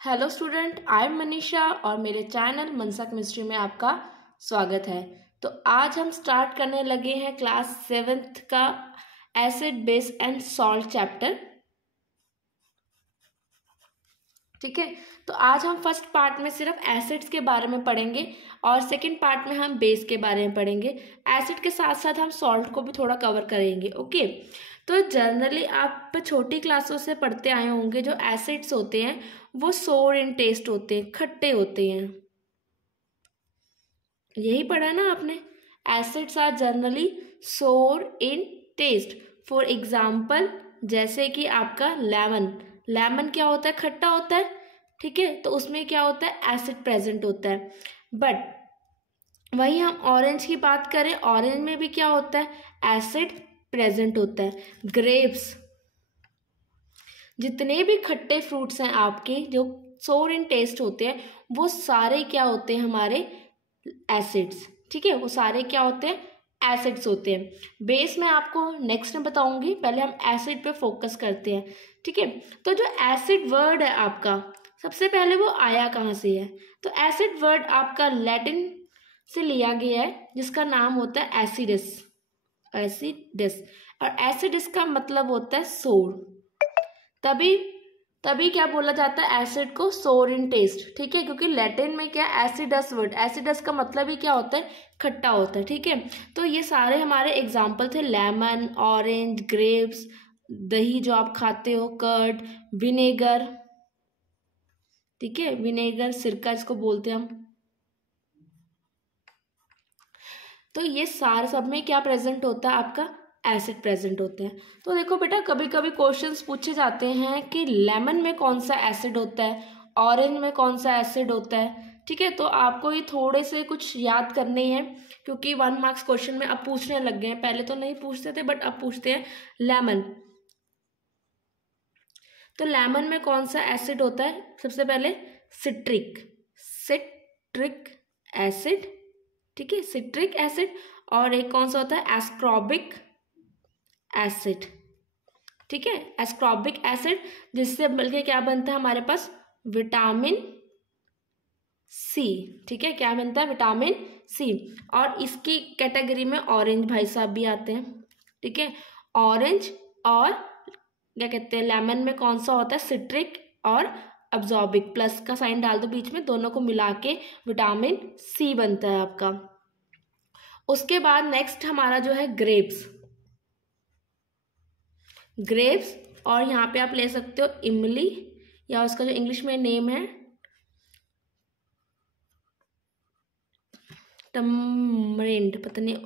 Hello student, I am Manisha और मेरे channel मनसा chemistry में आपका स्वागत है। तो आज हम स्टार्ट करने लगे हैं क्लास 7th का acid base and salt chapter. ठीक है, तो आज हम फर्स्ट पार्ट में सिर्फ एसिड्स के बारे में पढ़ेंगे और सेकंड पार्ट में हम बेस के बारे में पढ़ेंगे। एसिड के साथ साथ हम सॉल्ट को भी थोड़ा कवर करेंगे। ओके, तो जनरली आप छोटी क्लासों से पढ़ते आए होंगे जो एसिड्स होते हैं वो सोर इन टेस्ट होते हैं, खट्टे होते हैं। यही पढ़ा ना आपने, एसिड्स आर जनरली सोर इन टेस्ट। फॉर एग्जाम्पल जैसे कि आपका लेमन, लेमन क्या होता है? खट्टा होता है। ठीक है, तो उसमें क्या होता है? एसिड प्रेजेंट होता है। बट वही हम ऑरेंज की बात करें, ऑरेंज में भी क्या होता है? एसिड प्रेजेंट होता है। ग्रेप्स, जितने भी खट्टे फ्रूट्स हैं आपके जो सोर इन टेस्ट होते हैं वो सारे क्या होते हैं? हमारे एसिड्स। ठीक है, वो सारे क्या होते हैं? एसिड्स होते हैं। बेस मैं आपको नेक्स्ट में बताऊंगी, पहले हम एसिड पे फोकस करते हैं। ठीक है, तो जो एसिड वर्ड है आपका, सबसे पहले वो आया कहाँ से है? तो एसिड वर्ड आपका लैटिन से लिया गया है जिसका नाम होता है एसिडस। एसिडस, और एसिडस का मतलब होता है सोर। तभी क्या बोला जाता है एसिड को? सोर इन टेस्ट। ठीक है, क्योंकि लैटिन में क्या एसिडस वर्ड, एसिडस का मतलब ही क्या होता है? खट्टा होता है। ठीक है, तो ये सारे हमारे एग्जाम्पल थे, लेमन, ऑरेंज, ग्रेप्स, दही जो आप खाते हो, कर्ड, विनेगर। ठीक है, विनेगर, सिरका इसको बोलते हैं हम। तो ये सारे सब में क्या प्रेजेंट होता है? आपका एसिड प्रेजेंट होते हैं। तो देखो बेटा, कभी कभी क्वेश्चंस पूछे जाते हैं कि लेमन में कौन सा एसिड होता है, ऑरेंज में कौन सा एसिड होता है। ठीक है, तो आपको ये थोड़े से कुछ याद करने हैं क्योंकि 1 मार्क्स क्वेश्चन में अब पूछने लग गए हैं। पहले तो नहीं पूछते थे बट अब पूछते हैं। लेमन, तो लेमन में कौन सा एसिड होता है? सबसे पहले सिट्रिक एसिड। ठीक है, सिट्रिक एसिड। और एक कौन सा होता है? Ascorbic acid. ठीक है, एस्कॉर्बिक एसिड, जिससे मिलके क्या बनता है हमारे पास? Vitamin C. ठीक है, क्या बनता है? Vitamin C. और इसकी कैटेगरी में ऑरेंज भाई साहब भी आते हैं। ठीक है, ऑरेंज और क्या कहते हैं, लेमन में कौन सा होता है? सिट्रिक और अब्जॉर्बिक, प्लस का साइन डाल दो बीच में, दोनों को मिला के विटामिन सी बनता है आपका। उसके बाद नेक्स्ट हमारा जो है ग्रेप्स। और यहाँ पे आप ले सकते हो इमली, या उसका जो इंग्लिश में नेम है टमरिंड, पता नहीं,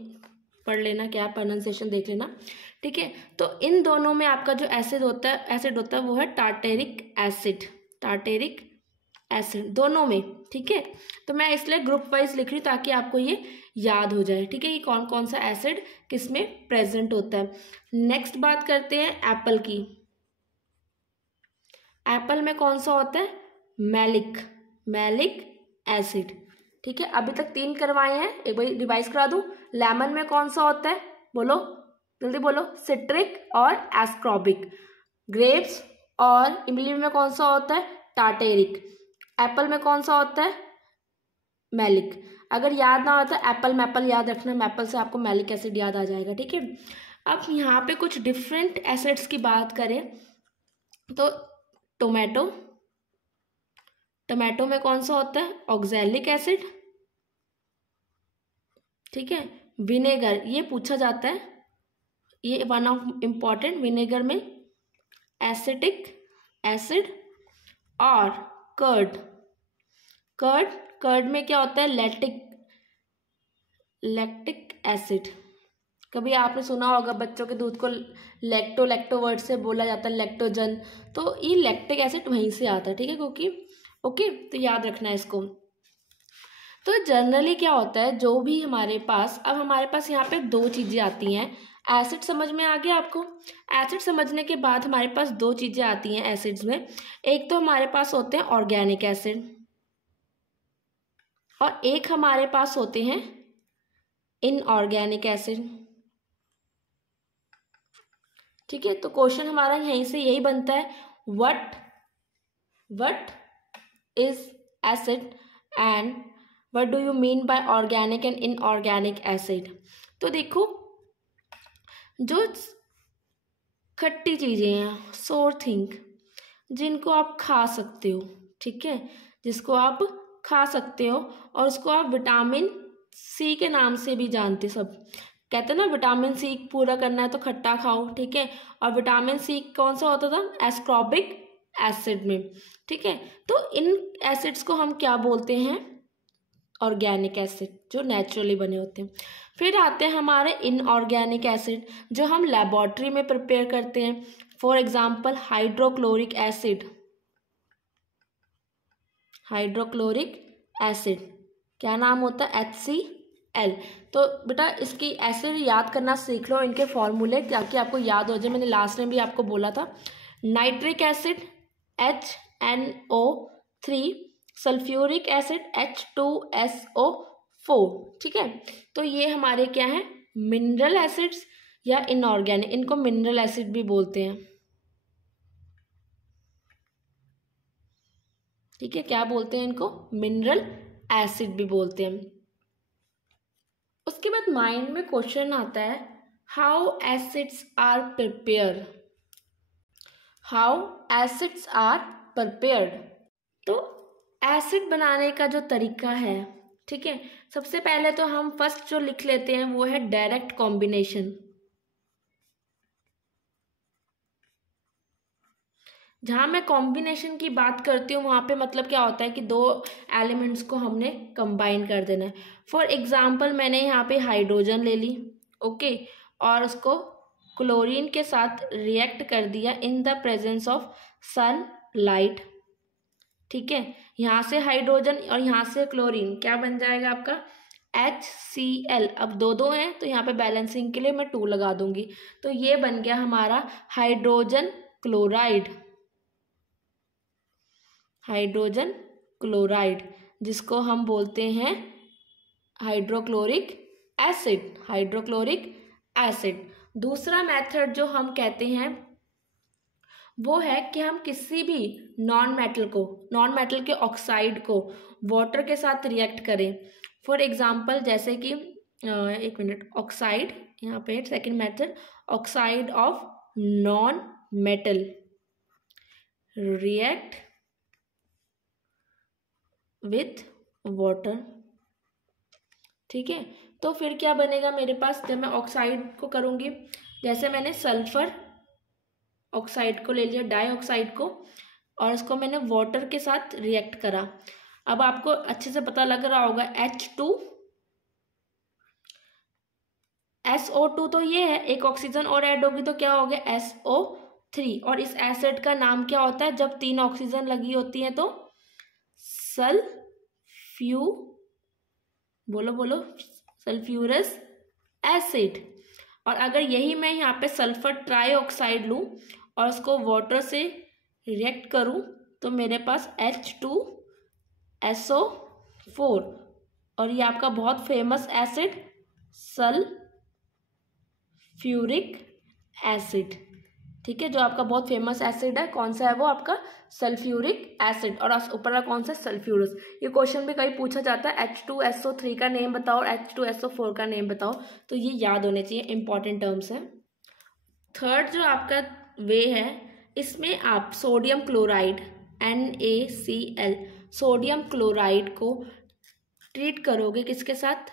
पढ़ लेना, क्या प्रोनाउंसिएशन देख लेना। ठीक है, तो इन दोनों में आपका जो एसिड होता है वो है टार्टेरिक एसिड दोनों में। ठीक है, तो मैं इसलिए ग्रुप वाइज लिख रही हूँ ताकि आपको ये याद हो जाए। ठीक है, कि कौन कौन सा एसिड किस में प्रेजेंट होता है। नेक्स्ट बात करते हैं एप्पल की। एप्पल में कौन सा होता है? Malic acid. ठीक है, अभी तक 3 करवाए हैं, एक बार रिवाइज करा दूं। लेमन में कौन सा होता है? बोलो, जल्दी बोलो। सिट्रिक और एस्कॉर्बिक। ग्रेप्स और इमली में कौन सा होता है? टार्टेरिक। एप्पल में कौन सा होता है? मैलिक। अगर याद ना होता एप्पल मैपल याद रखना, मैपल से आपको मैलिक एसिड याद आ जाएगा। ठीक है, अब यहाँ पे कुछ डिफरेंट एसिड्स की बात करें तो टोमेटो में कौन सा होता है? Oxalic acid. ठीक है, विनेगर, ये पूछा जाता है, ये वन ऑफ इम्पॉर्टेंट। विनेगर में एसिटिक एसिड। और कर्ड में क्या होता है? Lactic acid. कभी आपने सुना होगा बच्चों के दूध को लैक्टो वर्ड से बोला जाता है, लैक्टोजन, तो ये लैक्टिक एसिड वहीं से आता है। ठीक है, क्योंकि ओके, तो याद रखना है इसको। तो जनरली क्या होता है, जो भी हमारे पास, अब हमारे पास यहाँ पे 2 चीज़ें आती हैं। एसिड समझ में आ गया आपको? एसिड समझने के बाद हमारे पास 2 चीज़ें आती हैं एसिड्स में। एक तो हमारे पास होते हैं ऑर्गेनिक एसिड और एक हमारे पास होते हैं इनऑर्गेनिक एसिड। ठीक है, तो क्वेश्चन हमारा यहीं से यही बनता है, what is acid and what do you mean by organic and inorganic acid? तो देखो, जो खट्टी चीज़ें हैं, सोर थिंग, जिनको आप खा सकते हो, ठीक है, जिसको आप खा सकते हो और उसको आप विटामिन सी के नाम से भी जानते, सब कहते हैं ना विटामिन सी पूरा करना है तो खट्टा खाओ, ठीक है। और विटामिन सी कौन सा होता था? एस्कॉर्बिक एसिड में, ठीक है। तो इन एसिड्स को हम क्या बोलते हैं? ऑर्गेनिक एसिड, जो नेचुरली बने होते हैं। फिर आते हैं हमारे इनऑर्गेनिक एसिड, जो हम लेबोरेटरी में प्रिपेयर करते हैं। For example hydrochloric acid, hydrochloric acid क्या नाम होता है? HCl। तो बेटा इसकी एसिड याद करना सीख लो, इनके फॉर्मूले, ताकि आपको याद हो जाए। मैंने लास्ट में भी आपको बोला था, nitric acid HNO3, sulphuric acid H2SO4, ठीक है। तो ये हमारे क्या है? मिनरल एसिड्स या इनऑर्गेनिक, इनको मिनरल एसिड भी बोलते हैं, ठीक है। क्या बोलते हैं इनको? मिनरल एसिड भी बोलते हैं। उसके बाद माइंड में क्वेश्चन आता है, how acids are prepare, how acids are prepared. तो एसिड बनाने का जो तरीका है, ठीक है, सबसे पहले तो हम फर्स्ट जो लिख लेते हैं वो है डायरेक्ट कॉम्बिनेशन। जहाँ मैं कॉम्बिनेशन की बात करती हूँ वहाँ पे मतलब क्या होता है कि दो एलिमेंट्स को हमने कंबाइन कर देना है। फॉर एग्जांपल मैंने यहाँ पे हाइड्रोजन ले ली, ओके, और उसको क्लोरीन के साथ रिएक्ट कर दिया in the presence of sunlight, ठीक है। यहाँ से हाइड्रोजन और यहाँ से क्लोरीन क्या बन जाएगा आपका? HCl। अब दो दो हैं तो यहाँ पे बैलेंसिंग के लिए मैं 2 लगा दूंगी, तो ये बन गया हमारा हाइड्रोजन क्लोराइड, हाइड्रोजन क्लोराइड, जिसको हम बोलते हैं हाइड्रोक्लोरिक एसिड, हाइड्रोक्लोरिक एसिड। दूसरा मेथड जो हम कहते हैं वो है कि हम किसी भी नॉन मेटल के ऑक्साइड को वाटर के साथ रिएक्ट करें। फॉर एग्जांपल जैसे कि एक मिनट, ऑक्साइड, यहाँ पे second method, oxide of non metal react with water, ठीक है। तो फिर क्या बनेगा मेरे पास? जब मैं ऑक्साइड को करूँगी, जैसे मैंने सल्फर ऑक्साइड को ले लिया, डाइऑक्साइड को, और इसको मैंने वाटर के साथ रिएक्ट करा। अब आपको अच्छे से पता लग रहा होगा H2SO2, तो ये है, एक ऑक्सीजन और ऐड होगी तो क्या हो गया? SO3। और इस एसिड का नाम क्या होता है जब 3 ऑक्सीजन लगी होती है? तो सल्फ्यूरस एसिड। और अगर यही मैं यहाँ पे सल्फर ट्राइऑक्साइड लूँ और उसको वाटर से रिएक्ट करूँ तो मेरे पास H2SO4, और ये आपका बहुत फेमस एसिड सल्फ्यूरिक एसिड, ठीक है, जो आपका बहुत फेमस एसिड है। कौन सा है वो? आपका सल्फ्यूरिक एसिड, और ऊपर का कौन सा? सल्फ्यूरस। ये क्वेश्चन भी कहीं पूछा जाता है, H2SO3 का नेम बताओ और H2SO4 का नेम बताओ, तो ये याद होने चाहिए, इंपॉर्टेंट टर्म्स है। थर्ड जो आपका वे है, इसमें आप sodium chloride NaCl, sodium chloride को ट्रीट करोगे किसके साथ?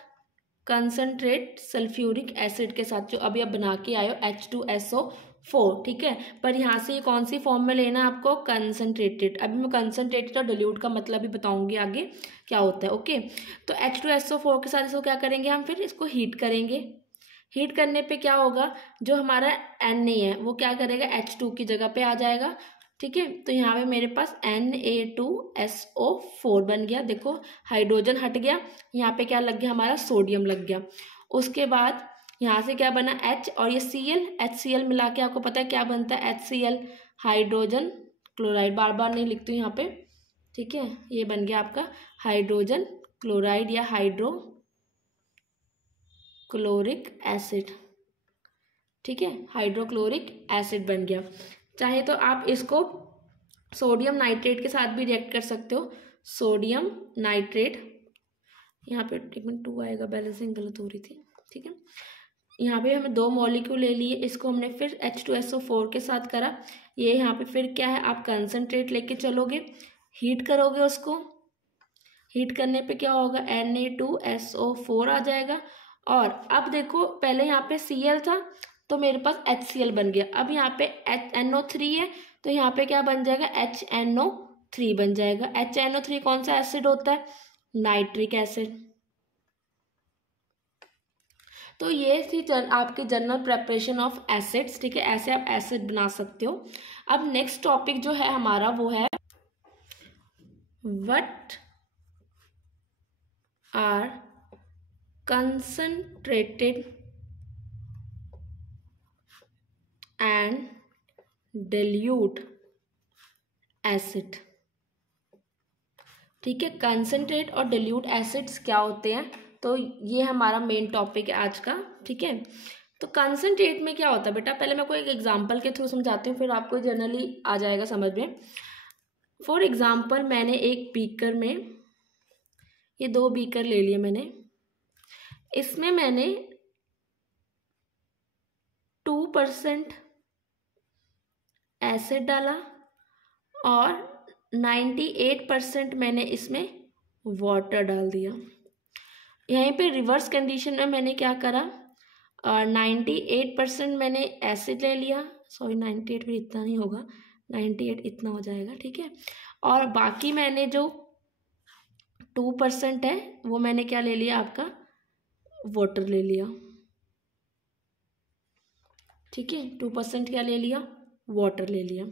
कंसनट्रेट सल्फ्यूरिक एसिड के साथ, जो अभी आप बना के आए हो H2SO4, ठीक है। पर यहाँ से ये कौन सी फॉर्म में लेना है आपको? कंसनट्रेटेड। अभी मैं कंसनट्रेटेड और डिल्यूट का मतलब भी बताऊंगी आगे क्या होता है, ओके। तो H2SO4 के साथ इसको क्या करेंगे हम? फिर इसको हीट करेंगे। हीट करने पे क्या होगा? जो हमारा Na है वो क्या करेगा? H2 की जगह पे आ जाएगा, ठीक है। तो यहाँ पे मेरे पास Na2SO4 बन गया। देखो हाइड्रोजन हट गया, यहाँ पे क्या लग गया? हमारा सोडियम लग गया। उसके बाद यहाँ से क्या बना? H, और ये Cl, HCl मिला के आपको पता है क्या बनता है? HCl, hydrogen chloride. बार बार नहीं लिखती हूँ यहाँ पे, ठीक है। ये बन गया आपका हाइड्रोजन क्लोराइड या हाइड्रोक्लोरिक एसिड, ठीक है, हाइड्रोक्लोरिक एसिड बन गया। चाहे तो आप इसको सोडियम नाइट्रेट के साथ भी रिएक्ट कर सकते हो, सोडियम नाइट्रेट, यहाँ पे ट्रीटमेंट 2 आएगा, बैलेंसिंग गलत हो रही थी, ठीक है। यहाँ पे हमें 2 मॉलिक्यूल ले लिए, इसको हमने फिर H2SO4 के साथ करा। ये यहाँ पे फिर क्या है, आप कंसनट्रेट लेके चलोगे, हीट करोगे उसको, हीट करने पे क्या होगा, Na2SO4 आ जाएगा। और अब देखो पहले यहाँ पे Cl था तो मेरे पास HCl बन गया, अब यहाँ पे NO3 है तो यहाँ पे क्या बन जाएगा, HNO3 बन जाएगा। HNO3 कौन सा एसिड होता है, नाइट्रिक एसिड। तो ये थी आपके जनरल प्रेपरेशन ऑफ एसिड्स, ठीक है, ऐसे आप एसिड बना सकते हो। अब नेक्स्ट टॉपिक जो है हमारा वो है what are concentrated and dilute acid, ठीक है। कंसंट्रेट और dilute एसिड्स क्या होते हैं, तो ये हमारा मेन टॉपिक है आज का, ठीक है। तो कंसंट्रेट में क्या होता है बेटा, पहले मैं कोई एक एग्जांपल के थ्रू समझाती हूँ, फिर आपको जनरली आ जाएगा समझ में। फॉर एग्जांपल मैंने एक बीकर में, ये 2 बीकर ले लिए मैंने, इसमें मैंने 2% एसिड डाला और 98% मैंने इसमें वाटर डाल दिया। यहीं पे रिवर्स कंडीशन में मैंने क्या करा, 98% मैंने एसिड ले लिया, सॉरी 98 भी इतना नहीं होगा, 98 इतना हो जाएगा, ठीक है। और बाकी मैंने जो 2% है वो मैंने क्या ले लिया, आपका वाटर ले लिया, ठीक है। 2% क्या ले लिया, वाटर ले लिया।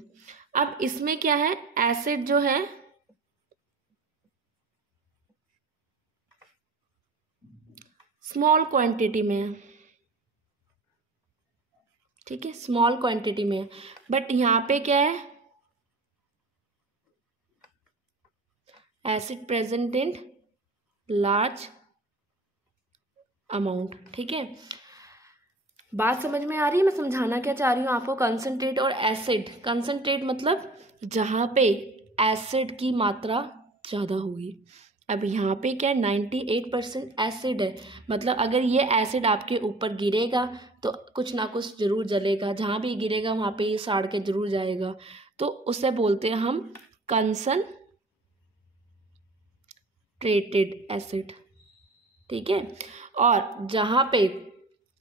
अब इसमें क्या है, एसिड जो है स्मॉल क्वांटिटी में है, ठीक है, स्मॉल क्वांटिटी में है। बट यहाँ पे क्या है, acid present in large amount, ठीक है। बात समझ में आ रही है, मैं समझाना क्या चाह रही हूँ आपको। कंसंट्रेट और एसिड, कंसंट्रेट मतलब जहाँ पे एसिड की मात्रा ज़्यादा होगी। अब यहाँ पे क्या है, 98% एसिड है, मतलब अगर ये एसिड आपके ऊपर गिरेगा तो कुछ ना कुछ जरूर जलेगा, जहाँ भी गिरेगा वहाँ पे ये साड़ के जरूर जाएगा, तो उसे बोलते हैं हम कंसंट्रेटेड एसिड, ठीक है। और जहाँ पे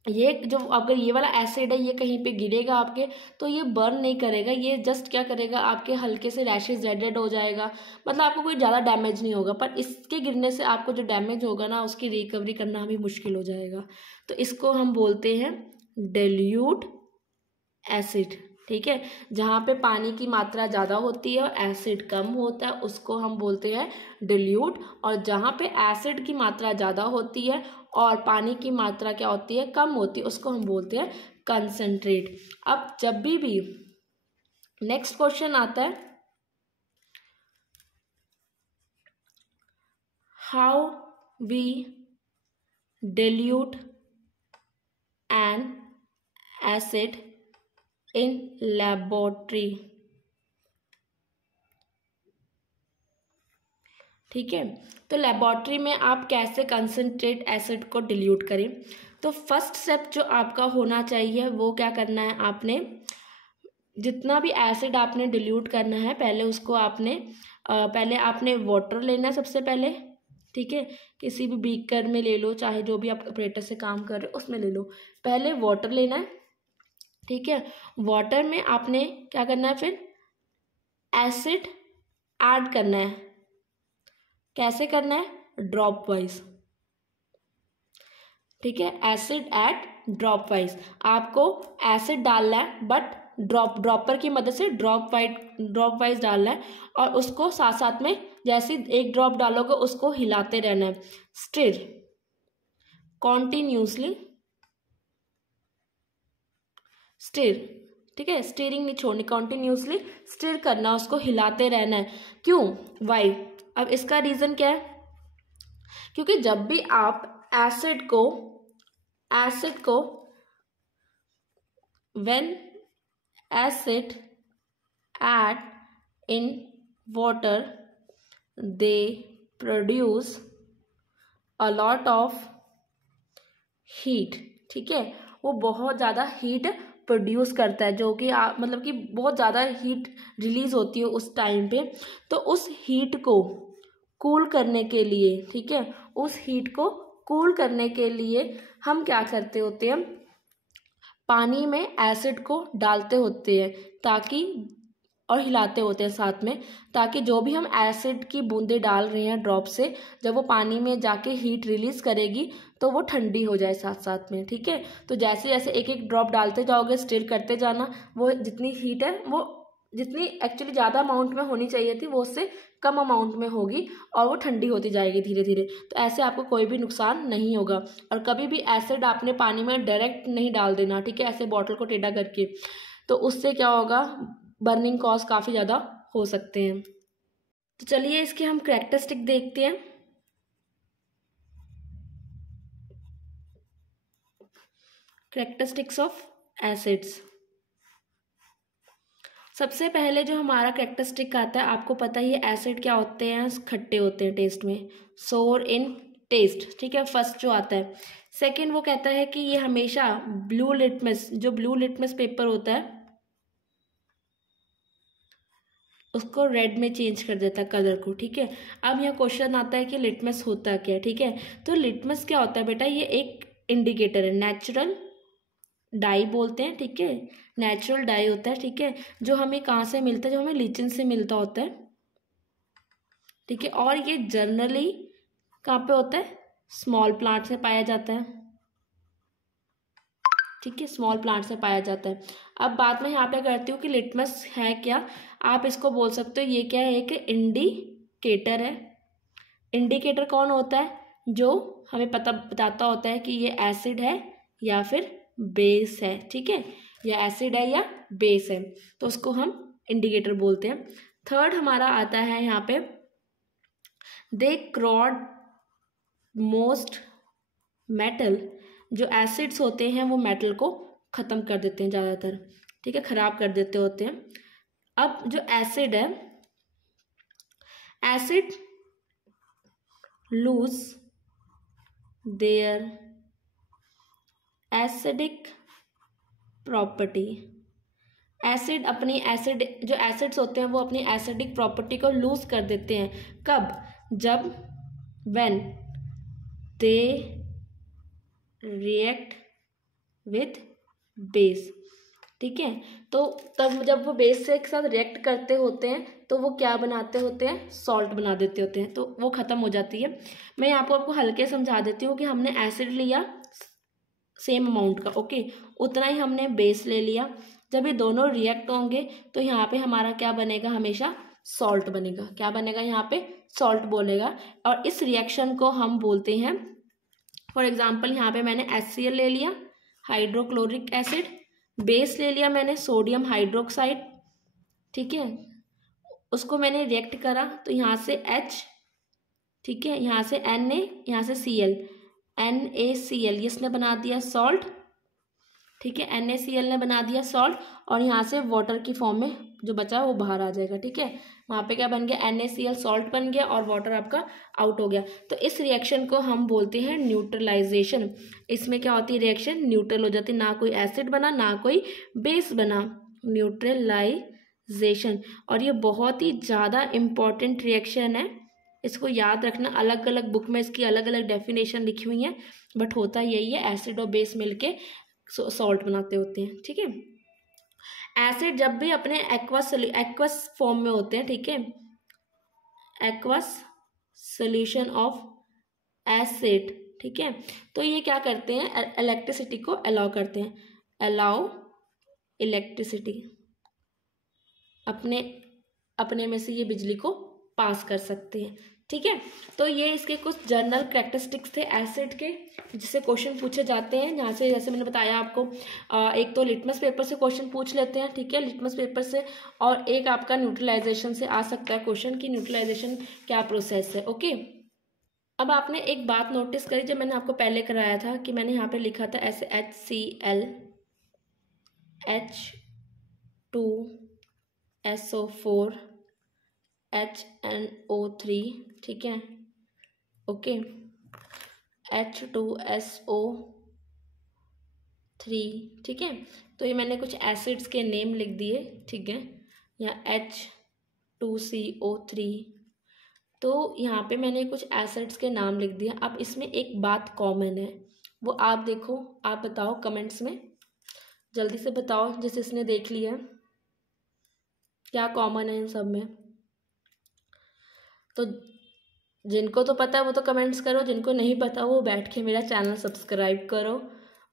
ये जो अगर ये वाला एसिड है ये कहीं पे गिरेगा आपके, तो ये बर्न नहीं करेगा, ये जस्ट क्या करेगा, आपके हल्के से रैशेज रेड हो जाएगा, मतलब आपको कोई ज़्यादा डैमेज नहीं होगा। पर इसके गिरने से आपको जो डैमेज होगा ना, उसकी रिकवरी करना भी मुश्किल हो जाएगा। तो इसको हम बोलते हैं डिल्यूट एसिड, ठीक है। जहाँ पे पानी की मात्रा ज़्यादा होती है और एसिड कम होता है उसको हम बोलते हैं डिल्यूट, और जहाँ पे एसिड की मात्रा ज़्यादा होती है और पानी की मात्रा क्या होती है, कम होती है, उसको हम बोलते हैं कंसंट्रेट। अब जब भी नेक्स्ट क्वेश्चन आता है, how we dilute an acid इन लैबोरेटरी, ठीक है। तो लैबोरेटरी में आप कैसे कंसंट्रेट एसिड को डिल्यूट करें, तो फर्स्ट स्टेप जो आपका होना चाहिए वो क्या करना है, आपने जितना भी एसिड आपने डिल्यूट करना है पहले उसको आपने पहले आपने वाटर लेना है सबसे पहले, ठीक है। किसी भी बीकर में ले लो, चाहे जो भी आप ऑपरेटर से काम कर रहे हो उसमें ले लो, पहले वाटर लेना है, ठीक है। वाटर में आपने क्या करना है, फिर एसिड ऐड करना है। कैसे करना है, ड्रॉप वाइज, ठीक है। एसिड ऐड ड्रॉप वाइज, आपको एसिड डालना है बट ड्रॉपर की मदद से ड्रॉप वाइज डालना है, और उसको साथ साथ में जैसे एक ड्रॉप डालोगे उसको हिलाते रहना है, स्टिर कॉन्टिन्यूसली, स्टिर, ठीक है, स्टीरिंग नहीं छोड़नी, कॉन्टिन्यूसली स्टिर करना, उसको हिलाते रहना है। क्यों, वाई, अब इसका रीजन क्या है, क्योंकि जब भी आप एसिड को when acid add in water they produce a lot of heat, ठीक है, वो बहुत ज़्यादा हीट प्रोड्यूस करता है, जो कि मतलब कि बहुत ज़्यादा हीट रिलीज होती है उस टाइम पे। तो उस हीट को कूल करने के लिए, ठीक है, उस हीट को कूल करने के लिए हम क्या करते होते हैं, पानी में एसिड को डालते होते हैं ताकि, और हिलाते होते हैं साथ में, ताकि जो भी हम एसिड की बूंदें डाल रहे हैं ड्रॉप से, जब वो पानी में जाके हीट रिलीज करेगी तो वो ठंडी हो जाए साथ साथ में, ठीक है। तो जैसे जैसे एक एक ड्रॉप डालते जाओगे, स्टिर करते जाना, वो जितनी हीट है वो जितनी एक्चुअली ज़्यादा अमाउंट में होनी चाहिए थी वो उससे कम अमाउंट में होगी और वो ठंडी होती जाएगी धीरे धीरे। तो ऐसे आपको कोई भी नुकसान नहीं होगा। और कभी भी एसिड आपने पानी में डायरेक्ट नहीं डाल देना, ठीक है, ऐसे बॉटल को टेढ़ा करके, तो उससे क्या होगा, बर्निंग कॉज काफ़ी ज़्यादा हो सकते हैं। तो चलिए इसके हम कैरेक्टरिस्टिक देखते हैं। Characteristics of acids. सबसे पहले जो हमारा कैरेक्टरिस्टिक आता है, आपको पता ही है एसिड क्या होते हैं, खट्टे होते हैं टेस्ट में, सोर इन टेस्ट, ठीक है, फर्स्ट जो आता है। सेकंड वो कहता है कि ये हमेशा ब्लू लिटमस, जो ब्लू लिटमस पेपर होता है उसको रेड में चेंज कर देता है कलर को, ठीक है। अब यहाँ क्वेश्चन आता है कि लिटमस होता क्या है, ठीक है। तो लिटमस क्या होता है बेटा, ये एक इंडिकेटर है, नेचुरल डाई बोलते हैं, ठीक है, नेचुरल डाई होता है, ठीक है, जो हमें कहाँ से मिलता है, जो हमें लीचिन से मिलता होता है, ठीक है। और ये जनरली कहाँ पे होता है, स्मॉल प्लांट से पाया जाता है, ठीक है, स्मॉल प्लांट से पाया जाता है। अब बात मैं यहाँ पे करती हूँ कि लिटमस है क्या, आप इसको बोल सकते हो ये क्या है, एक इंडिकेटर है। इंडिकेटर कौन होता है, जो हमें पता बताता होता है कि ये एसिड है या फिर बेस है, ठीक है, या एसिड है या बेस है, तो उसको हम इंडिकेटर बोलते हैं। थर्ड हमारा आता है यहाँ पे, दे क्रॉड मोस्ट मेटल, जो एसिड्स होते हैं वो मेटल को ख़त्म कर देते हैं ज़्यादातर, ठीक है, ख़राब कर देते होते हैं। अब जो एसिड है, acid lose their acidic property, acid अपनी एसिड, जो एसिड्स होते हैं वो अपनी एसिडिक प्रॉपर्टी को लूज कर देते हैं, कब, जब, when they react with base, ठीक है। तो तब जब वो बेस से एक साथ रिएक्ट करते होते हैं तो वो क्या बनाते होते हैं, सॉल्ट बना देते होते हैं, तो वो ख़त्म हो जाती है। मैं यहाँ पर आपको हल्के समझा देती हूँ कि हमने एसिड लिया सेम अमाउंट का, ओके, उतना ही हमने बेस ले लिया, जब ये दोनों रिएक्ट होंगे तो यहाँ पे हमारा क्या बनेगा, हमेशा सॉल्ट बनेगा, क्या बनेगा, यहाँ पे सॉल्ट बोलेगा। और इस रिएक्शन को हम बोलते हैं, फॉर एग्जाम्पल यहाँ पे मैंने HCl ले लिया, हाइड्रोक्लोरिक एसिड, बेस ले लिया मैंने सोडियम हाइड्रोक्साइड, ठीक है, उसको मैंने रिएक्ट करा तो यहाँ से H, ठीक है, यहाँ से Na, यहाँ से Cl, NaCl, इसने बना दिया सॉल्ट, ठीक है, NaCl ने बना दिया सॉल्ट, और यहाँ से वाटर की फॉर्म में जो बचा वो बाहर आ जाएगा, ठीक है। वहाँ पे क्या बन गया, NaCl सॉल्ट बन गया और वाटर आपका आउट हो गया। तो इस रिएक्शन को हम बोलते हैं न्यूट्रलाइजेशन। इसमें क्या होती है, रिएक्शन न्यूट्रल हो जाती है, ना कोई एसिड बना ना कोई बेस बना, न्यूट्रलाइजेशन। और ये बहुत ही ज़्यादा इम्पॉर्टेंट रिएक्शन है, इसको याद रखना, अलग अलग बुक में इसकी अलग अलग डेफिनेशन लिखी हुई है, बट होता यही है, एसिड और बेस मिलके सॉल्ट बनाते होते हैं, ठीक है। एसिड जब भी अपने एक्वस फॉर्म में होते हैं, ठीक है, एक्वस सोल्यूशन ऑफ एसिड, ठीक है, तो ये क्या करते हैं, इलेक्ट्रिसिटी को अलाउ करते हैं, अलाउ इलेक्ट्रिसिटी, अपने अपने में से ये बिजली को पास कर सकते हैं, ठीक है। तो ये इसके कुछ जनरल कैरेक्टरिस्टिक्स थे एसिड के, जिससे क्वेश्चन पूछे जाते हैं, जहाँ से जैसे मैंने बताया आपको, एक तो लिटमस पेपर से क्वेश्चन पूछ लेते हैं, ठीक है, लिटमस पेपर से, और एक आपका न्यूट्रलाइजेशन से आ सकता है क्वेश्चन की न्यूट्रलाइजेशन क्या प्रोसेस है, ओके। अब आपने एक बात नोटिस करी, जब मैंने आपको पहले कराया था कि मैंने यहाँ पे लिखा था ऐसे HCl H2SO4 HNO3, ठीक है, ओके, H2SO3, ठीक है। तो ये मैंने कुछ एसिड्स के नेम लिख दिए, ठीक है, या H2CO3। तो यहाँ पे मैंने कुछ एसिड्स के नाम लिख दिए। अब इसमें एक बात कॉमन है, वो आप देखो, आप बताओ कमेंट्स में, जल्दी से बताओ जिस इसने देख लिया है क्या कॉमन है इन सब में। तो जिनको तो पता है वो तो कमेंट्स करो, जिनको नहीं पता वो बैठ के मेरा चैनल सब्सक्राइब करो,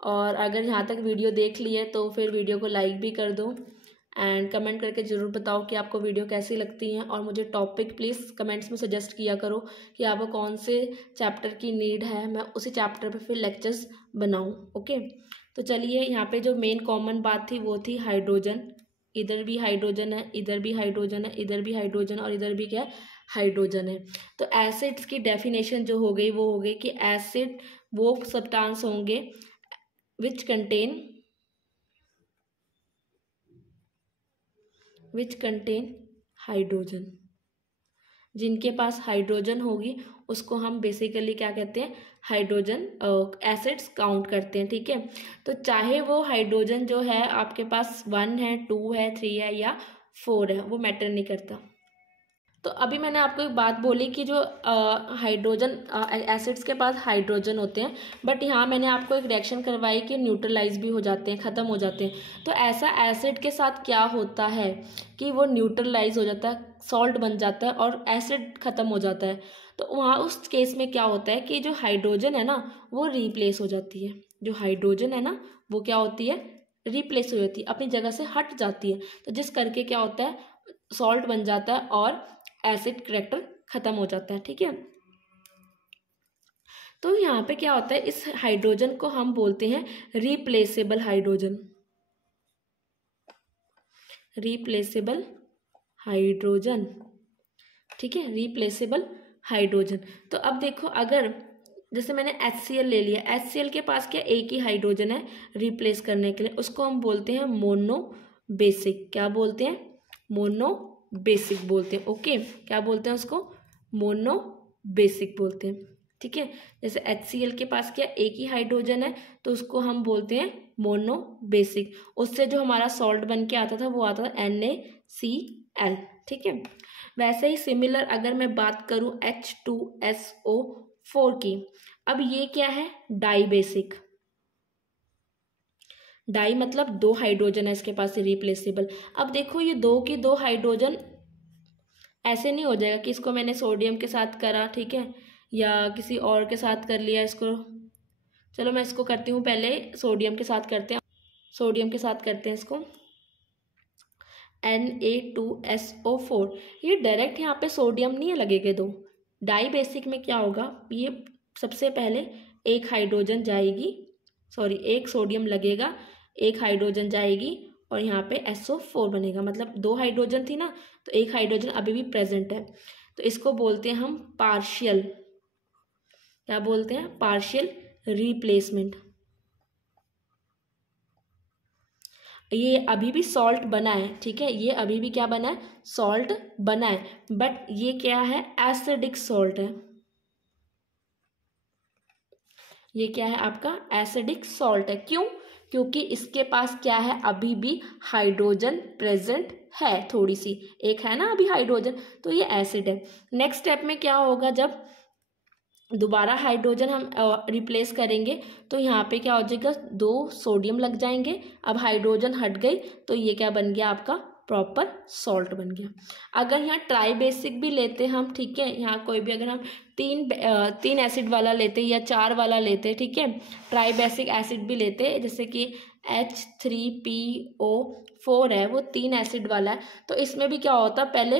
और अगर यहाँ तक वीडियो देख ली है तो फिर वीडियो को लाइक भी कर दो, एंड कमेंट करके ज़रूर बताओ कि आपको वीडियो कैसी लगती हैं, और मुझे टॉपिक प्लीज़ कमेंट्स में सजेस्ट किया करो कि आपको कौन से चैप्टर की नीड है, मैं उसी चैप्टर पे फिर लेक्चर्स बनाऊँ, ओके। तो चलिए, यहाँ पे जो मेन कॉमन बात थी वो थी हाइड्रोजन। इधर भी हाइड्रोजन है, इधर भी हाइड्रोजन है, इधर भी हाइड्रोजन, और इधर भी क्या है, हाइड्रोजन है। तो एसिड्स की डेफिनेशन जो हो गई वो हो गई कि एसिड वो सब्सटेंस होंगे विच कंटेन हाइड्रोजन, जिनके पास हाइड्रोजन होगी उसको हम बेसिकली क्या कहते हैं, हाइड्रोजन एसिड्स काउंट करते हैं, ठीक है। तो चाहे वो हाइड्रोजन जो है आपके पास 1 है, 2 है, 3 है या 4 है, वो मैटर नहीं करता। तो अभी मैंने आपको एक बात बोली कि जो हाइड्रोजन एसिड्स के पास हाइड्रोजन होते हैं, बट यहाँ मैंने आपको एक रिएक्शन करवाई कि न्यूट्रलाइज भी हो जाते हैं, ख़त्म हो जाते हैं। तो ऐसा एसिड के साथ क्या होता है कि वो न्यूट्रलाइज हो जाता है, सॉल्ट बन जाता है और एसिड ख़त्म हो जाता है। तो वहाँ उस केस में क्या होता है कि जो हाइड्रोजन है ना वो रिप्लेस हो जाती है, जो हाइड्रोजन है ना वो क्या होती है, रिप्लेस हो जाती है, अपनी जगह से हट जाती है। तो जिस करके क्या होता है, सॉल्ट बन जाता है और एसिड करैक्टर खत्म हो जाता है, ठीक है। तो यहाँ पे क्या होता है, इस हाइड्रोजन को हम बोलते हैं रिप्लेसेबल हाइड्रोजन, रिप्लेसेबल हाइड्रोजन, ठीक है, रिप्लेसेबल हाइड्रोजन। तो अब देखो, अगर जैसे मैंने HCl ले लिया, HCl के पास क्या एक ही हाइड्रोजन है रिप्लेस करने के लिए, उसको हम बोलते हैं मोनो बेसिक। क्या बोलते हैं, मोनो बेसिक बोलते हैं, ओके। क्या बोलते हैं उसको, मोनो बेसिक बोलते हैं, ठीक है। जैसे HCl के पास क्या एक ही हाइड्रोजन है तो उसको हम बोलते हैं मोनो बेसिक। उससे जो हमारा सॉल्ट बन के आता था वो आता था NaCl, ठीक है। वैसे ही सिमिलर अगर मैं बात करूं H2SO4 की, अब ये क्या है, डाई बेसिक। डाई मतलब 2 हाइड्रोजन है इसके पास, रिप्लेसेबल। अब देखो ये 2 की 2 हाइड्रोजन ऐसे नहीं हो जाएगा कि इसको मैंने सोडियम के साथ करा, ठीक है, या किसी और के साथ कर लिया इसको। चलो मैं इसको करती हूँ, पहले सोडियम के साथ करते हैं, सोडियम के साथ करते हैं इसको, Na2SO4। ये डायरेक्ट यहाँ पे सोडियम नहीं लगेगा 2। डाई बेसिक में क्या होगा, ये सबसे पहले एक हाइड्रोजन जाएगी, सॉरी एक सोडियम लगेगा, एक हाइड्रोजन जाएगी और यहाँ पे SO4 बनेगा, मतलब 2 हाइड्रोजन थी ना तो एक हाइड्रोजन अभी भी प्रेजेंट है। तो इसको बोलते हैं हम पार्शियल, क्या बोलते हैं, पार्शियल रिप्लेसमेंट। ये अभी भी सॉल्ट बना है, ठीक है, ये अभी भी क्या बना है, सॉल्ट बना है, बट ये क्या है, एसिडिक सॉल्ट है। ये क्या है आपका, एसिडिक सॉल्ट है। क्यों, क्योंकि इसके पास क्या है, अभी भी हाइड्रोजन प्रेजेंट है, थोड़ी सी, एक है ना अभी हाइड्रोजन, तो ये एसिड है। नेक्स्ट स्टेप में क्या होगा, जब दोबारा हाइड्रोजन हम रिप्लेस करेंगे तो यहाँ पे क्या हो जाएगा, 2 सोडियम लग जाएंगे, अब हाइड्रोजन हट गई तो ये क्या बन गया आपका, प्रॉपर सॉल्ट बन गया। अगर यहाँ ट्राई बेसिक भी लेते हम, ठीक है, यहाँ कोई भी अगर हम 3 एसिड वाला लेते या 4 वाला लेते, ठीक है, ट्राई बेसिक एसिड भी लेते, जैसे कि H3PO4 है, वो 3 एसिड वाला है, तो इसमें भी क्या होता, पहले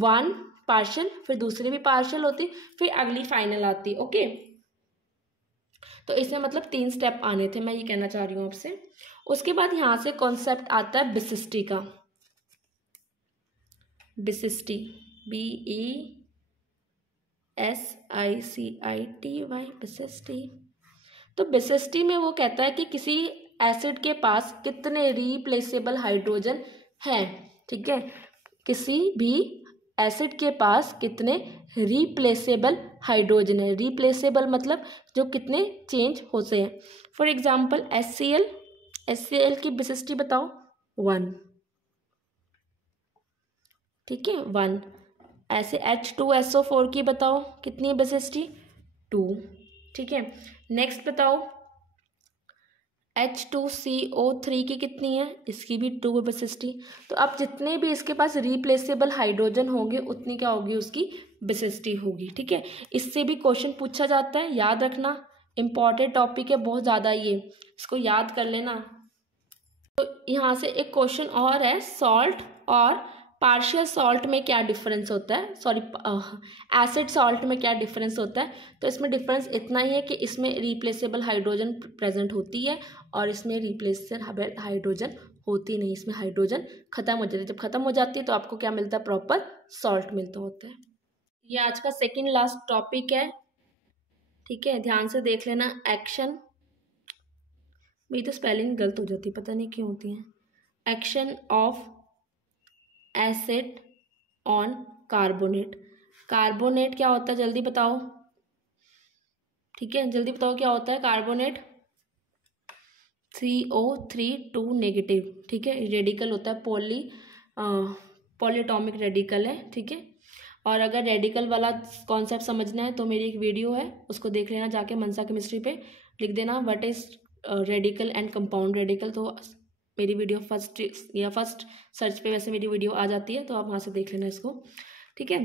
1 पार्शियल, फिर दूसरी भी पार्शियल होती, फिर अगली फाइनल आती, ओके। तो इसमें मतलब 3 स्टेप आने थे, मैं ये कहना चाह रही हूँ आपसे। उसके बाद यहाँ से कॉन्सेप्ट आता है बिसिस्टी का, बिसिस्टी, BESICITY, बिसिस्टी। तो बिसिस्टी में वो कहता है कि किसी एसिड के पास कितने रिप्लेसेबल हाइड्रोजन हैं, ठीक है, किसी भी एसिड के पास कितने रिप्लेसेबल हाइड्रोजन है। रिप्लेसेबल मतलब जो कितने चेंज होते हैं। फॉर एग्जाम्पल HCl की विशिष्टि बताओ 1, ठीक है 1। ऐसे H2SO4 की बताओ कितनी है विशिष्टि 2, ठीक है। नेक्स्ट बताओ H2CO3 की कितनी है, इसकी भी 2 विशिष्टि। तो अब जितने भी इसके पास रिप्लेसेबल हाइड्रोजन होंगे उतनी क्या होगी, उसकी विशिष्टि होगी, ठीक है। इससे भी क्वेश्चन पूछा जाता है, याद रखना, इंपॉर्टेंट टॉपिक है बहुत ज़्यादा, ये इसको याद कर लेना। तो यहाँ से एक क्वेश्चन और है, सॉल्ट और पार्शियल सॉल्ट में क्या डिफरेंस होता है, सॉरी एसिड सॉल्ट में क्या डिफरेंस होता है। तो इसमें डिफरेंस इतना ही है कि इसमें रिप्लेसेबल हाइड्रोजन प्रेजेंट होती है और इसमें रिप्लेसेबल हाइड्रोजन होती नहीं, इसमें हाइड्रोजन खत्म हो जाती है। जब खत्म हो जाती है तो आपको क्या मिलता है, प्रॉपर सॉल्ट मिलता होता है। ये आज का सेकेंड लास्ट टॉपिक है, ठीक है, ध्यान से देख लेना। एक्शन, मेरी तो स्पेलिंग गलत हो जाती है, पता नहीं क्यों होती है। Action of acid on carbonate. Carbonate क्या होता है जल्दी बताओ, ठीक है जल्दी बताओ क्या होता है कार्बोनेट। CO3 नेगेटिव, ठीक है, रेडिकल होता है, पॉलीएटॉमिक रेडिकल है, ठीक है। और अगर रेडिकल वाला कॉन्सेप्ट समझना है तो मेरी एक वीडियो है, उसको देख लेना जाके, मनसा केमिस्ट्री पे लिख देना what is radical and compound radical. तो मेरी वीडियो फर्स्ट सर्च पे वैसे मेरी वीडियो आ जाती है, तो आप वहाँ से देख लेना इसको, ठीक है।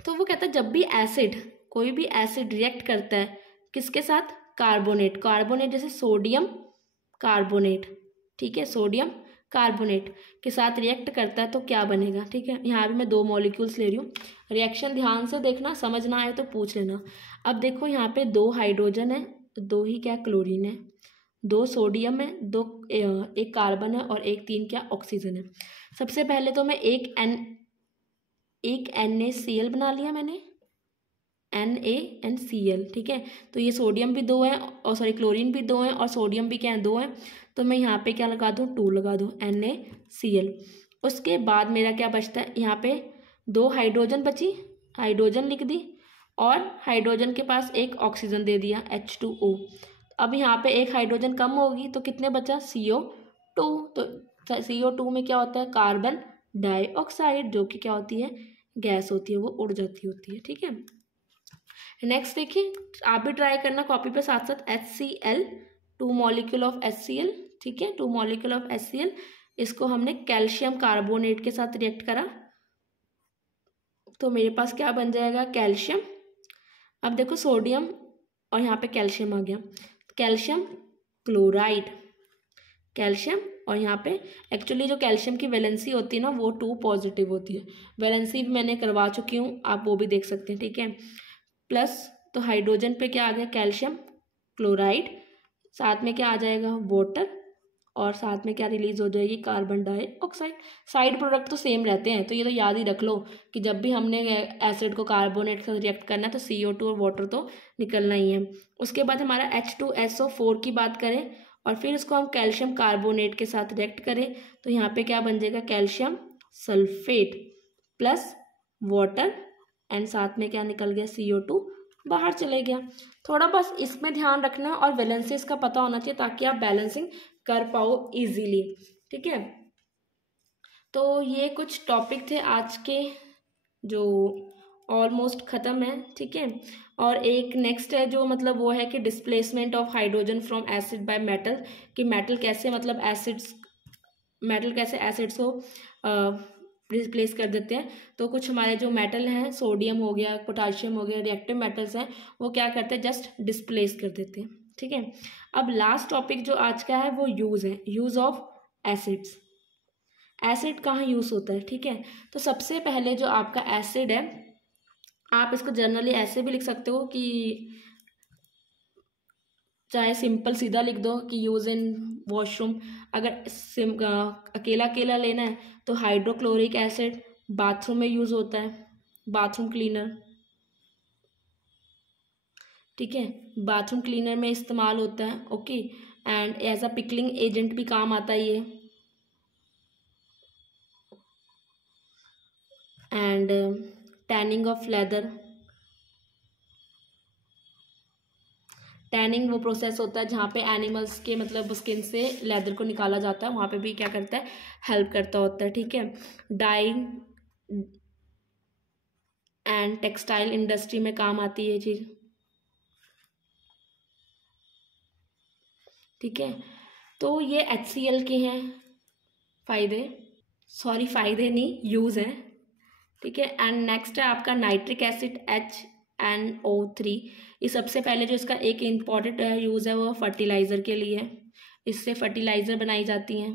तो वो कहता है जब भी एसिड, कोई भी एसिड रिएक्ट करता है किसके साथ, कार्बोनेट, कार्बोनेट जैसे सोडियम कार्बोनेट, ठीक है, सोडियम कार्बोनेट के साथ रिएक्ट करता है तो क्या बनेगा, ठीक है। यहाँ भी मैं 2 मॉलिक्यूल्स ले रही हूँ, रिएक्शन ध्यान से देखना, समझ ना आए तो पूछ लेना। अब देखो यहाँ पे 2 हाइड्रोजन है, 2 ही क्या क्लोरीन है, 2 सोडियम है, 2 एक कार्बन है और 3 क्या ऑक्सीजन है। सबसे पहले तो मैं एक NaCl बना लिया मैंने, NaNCl, ठीक है। तो ये सोडियम भी 2 है और सॉरी क्लोरीन भी 2 है और सोडियम भी क्या है 2 है, तो मैं यहाँ पे क्या लगा दूँ 2 लगा दूँ, NaCl। उसके बाद मेरा क्या बचता है, यहाँ पे 2 हाइड्रोजन बची, हाइड्रोजन लिख दी और हाइड्रोजन के पास एक ऑक्सीजन दे दिया H2O। अब यहाँ पे एक हाइड्रोजन कम होगी तो कितने बचा CO2। तो CO2 में क्या होता है, कार्बन डाइऑक्साइड, जो कि क्या होती है, गैस होती है, वो उड़ जाती होती है, ठीक है। नेक्स्ट देखिए, आप भी ट्राई करना कॉपी पे साथ साथ, HCl 2 मॉलिक्यूल ऑफ HCl, ठीक है, 2 मॉलिक्यूल ऑफ HCl, इसको हमने कैल्शियम कार्बोनेट के साथ रिएक्ट करा तो मेरे पास क्या बन जाएगा, कैल्शियम। अब देखो सोडियम और यहाँ पे कैल्शियम आ गया, कैल्शियम क्लोराइड, कैल्शियम, और यहाँ पे एक्चुअली जो कैल्शियम की वैलेंसी होती है ना वो 2 पॉजिटिव होती है, वैलेंसी भी मैंने करवा चुकी हूँ, आप वो भी देख सकते हैं, ठीक है। प्लस तो हाइड्रोजन पे क्या आ गया, कैल्शियम क्लोराइड, साथ में क्या आ जाएगा, वाटर, और साथ में क्या रिलीज हो जाएगी, कार्बन डाइऑक्साइड। साइड प्रोडक्ट तो सेम रहते हैं, तो ये तो याद ही रख लो कि जब भी हमने एसिड को कार्बोनेट से रिएक्ट करना है तो CO2 और वाटर तो निकलना ही है। उसके बाद हमारा H2SO4 की बात करें और फिर इसको हम कैल्शियम कार्बोनेट के साथ रिएक्ट करें तो यहाँ पे क्या बन जाएगा, calcium sulphate plus water, and साथ में क्या निकल गया, CO2 बाहर चले गया। थोड़ा बस इसमें ध्यान रखना और वैलेंसीज का पता होना चाहिए ताकि आप बैलेंसिंग कर पाओ इजीली, ठीक है। तो ये कुछ टॉपिक थे आज के जो ऑलमोस्ट ख़त्म है, ठीक है। और एक नेक्स्ट है जो मतलब वो है कि displacement of hydrogen from acid by metal, कि मेटल कैसे मतलब एसिड्स को रिप्लेस कर देते हैं। तो कुछ हमारे जो मेटल हैं, सोडियम हो गया, पोटाशियम हो गया, रिएक्टिव मेटल्स हैं, वो क्या करते हैं, जस्ट डिस्प्लेस कर देते हैं, ठीक है। अब लास्ट टॉपिक जो आज का है वो यूज़ है, यूज़ ऑफ एसिड्स। एसिड कहाँ यूज़ होता है, ठीक है। तो सबसे पहले जो आपका एसिड है, आप इसको जनरली ऐसे भी लिख सकते हो कि चाहे सिंपल सीधा लिख दो कि यूज़ इन वॉशरूम। अगर अकेला अकेला लेना है तो हाइड्रोक्लोरिक एसिड बाथरूम में यूज़ होता है, बाथरूम क्लीनर, ठीक है, बाथरूम क्लीनर में इस्तेमाल होता है, okay. And as a pickling agent भी काम आता है ये। And tanning of leather. Tanning वो प्रोसेस होता है जहाँ पे एनिमल्स के मतलब स्किन से लेदर को निकाला जाता है, वहाँ पे भी क्या करता है, हेल्प करता होता है, ठीक है। डाइंग एंड टेक्सटाइल इंडस्ट्री में काम आती है ये चीज़, ठीक है। तो ये HCl के हैं फायदे, सॉरी फायदे नहीं, यूज़ हैं, ठीक है। एंड नेक्स्ट है आपका नाइट्रिक एसिड HNO3। ये सबसे पहले जो इसका एक इम्पॉर्टेंट यूज़ है वो फर्टिलाइज़र के लिए है, इससे फर्टिलाइज़र बनाई जाती हैं,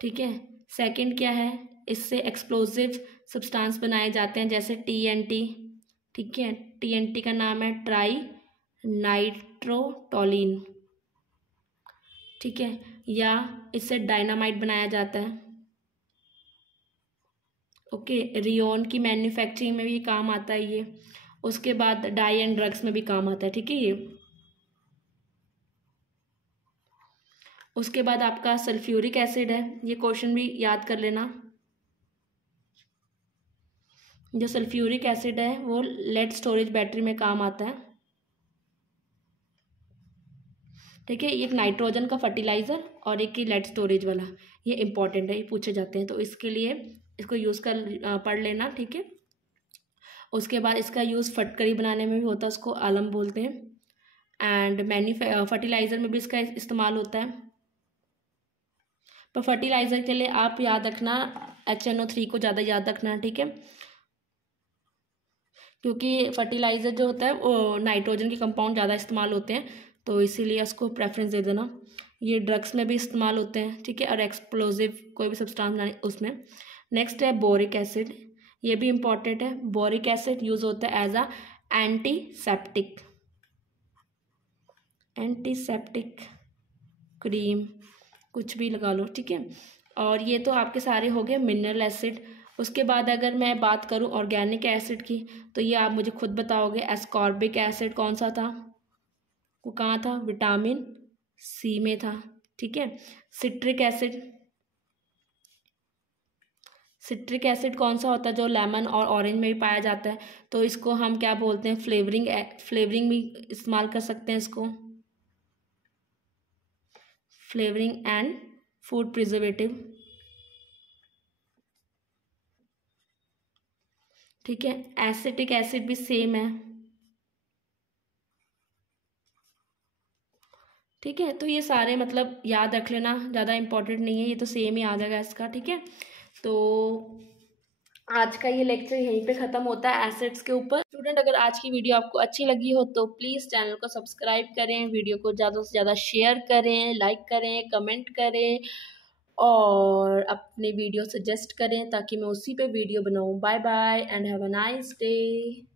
ठीक है। सेकंड क्या है, इससे एक्सप्लोजिव सब्सटेंस बनाए जाते हैं जैसे TNT, ठीक है। TNT का नाम है ट्राई नाइट्रोटोलिन, ठीक है। या इससे डायनामाइट बनाया जाता है, ओके। रियोन की मैन्युफैक्चरिंग में भी काम आता है ये। उसके बाद डाई एंड ड्रग्स में भी काम आता है, ठीक है ये। उसके बाद आपका सल्फ्यूरिक एसिड है, ये क्वेश्चन भी याद कर लेना। जो सल्फ्यूरिक एसिड है वो लेड स्टोरेज बैटरी में काम आता है, ठीक है। एक नाइट्रोजन का फर्टिलाइज़र और एक की लेड स्टोरेज वाला, ये इंपॉर्टेंट है, ये पूछे जाते हैं, तो इसके लिए इसको यूज़ कर पढ़ लेना, ठीक है। उसके बाद इसका यूज़ फटकरी बनाने में भी होता है, उसको आलम बोलते हैं। एंड फर्टिलाइज़र में भी इसका इस्तेमाल होता है। पर फर्टिलाइज़र के लिए आप याद रखना HNO3 को ज़्यादा याद रखना, ठीक है, क्योंकि फर्टिलाइज़र जो होता है वो नाइट्रोजन के कंपाउंड ज़्यादा इस्तेमाल होते हैं, तो इसीलिए उसको प्रेफरेंस दे देना। ये ड्रग्स में भी इस्तेमाल होते हैं, ठीक है, और एक्सप्लोजिव कोई भी सब्सटेंस बनाने उसमें। नेक्स्ट है बोरिक एसिड, ये भी इम्पॉर्टेंट है। बोरिक एसिड यूज़ होता है as a antiseptic, antiseptic cream कुछ भी लगा लो, ठीक है। और ये तो आपके सारे हो गए मिनरल एसिड। उसके बाद अगर मैं बात करूँ ऑर्गेनिक एसिड की, तो ये आप मुझे खुद बताओगे। एस्कॉर्बिक एसिड कौन सा था, वो कहाँ था, विटामिन C में था, ठीक है। सिट्रिक एसिड, सिट्रिक एसिड कौन सा होता है, जो लेमन और ऑरेंज में भी पाया जाता है, तो इसको हम क्या बोलते हैं, फ्लेवरिंग भी इस्तेमाल कर सकते हैं इसको, फ्लेवरिंग एंड फूड प्रिजर्वेटिव, ठीक है। एसिटिक एसिड भी सेम है, ठीक है। तो ये सारे मतलब याद रख लेना, ज़्यादा इंपॉर्टेंट नहीं है, ये तो सेम ही आ जाएगा इसका, ठीक है। तो आज का ये लेक्चर यहीं पे ख़त्म होता है एसिड्स के ऊपर। स्टूडेंट, अगर आज की वीडियो आपको अच्छी लगी हो तो प्लीज़ चैनल को सब्सक्राइब करें, वीडियो को ज़्यादा से ज़्यादा शेयर करें, लाइक करें, कमेंट करें और अपने वीडियो सजेस्ट करें ताकि मैं उसी पे वीडियो बनाऊँ। Bye bye and have a nice day.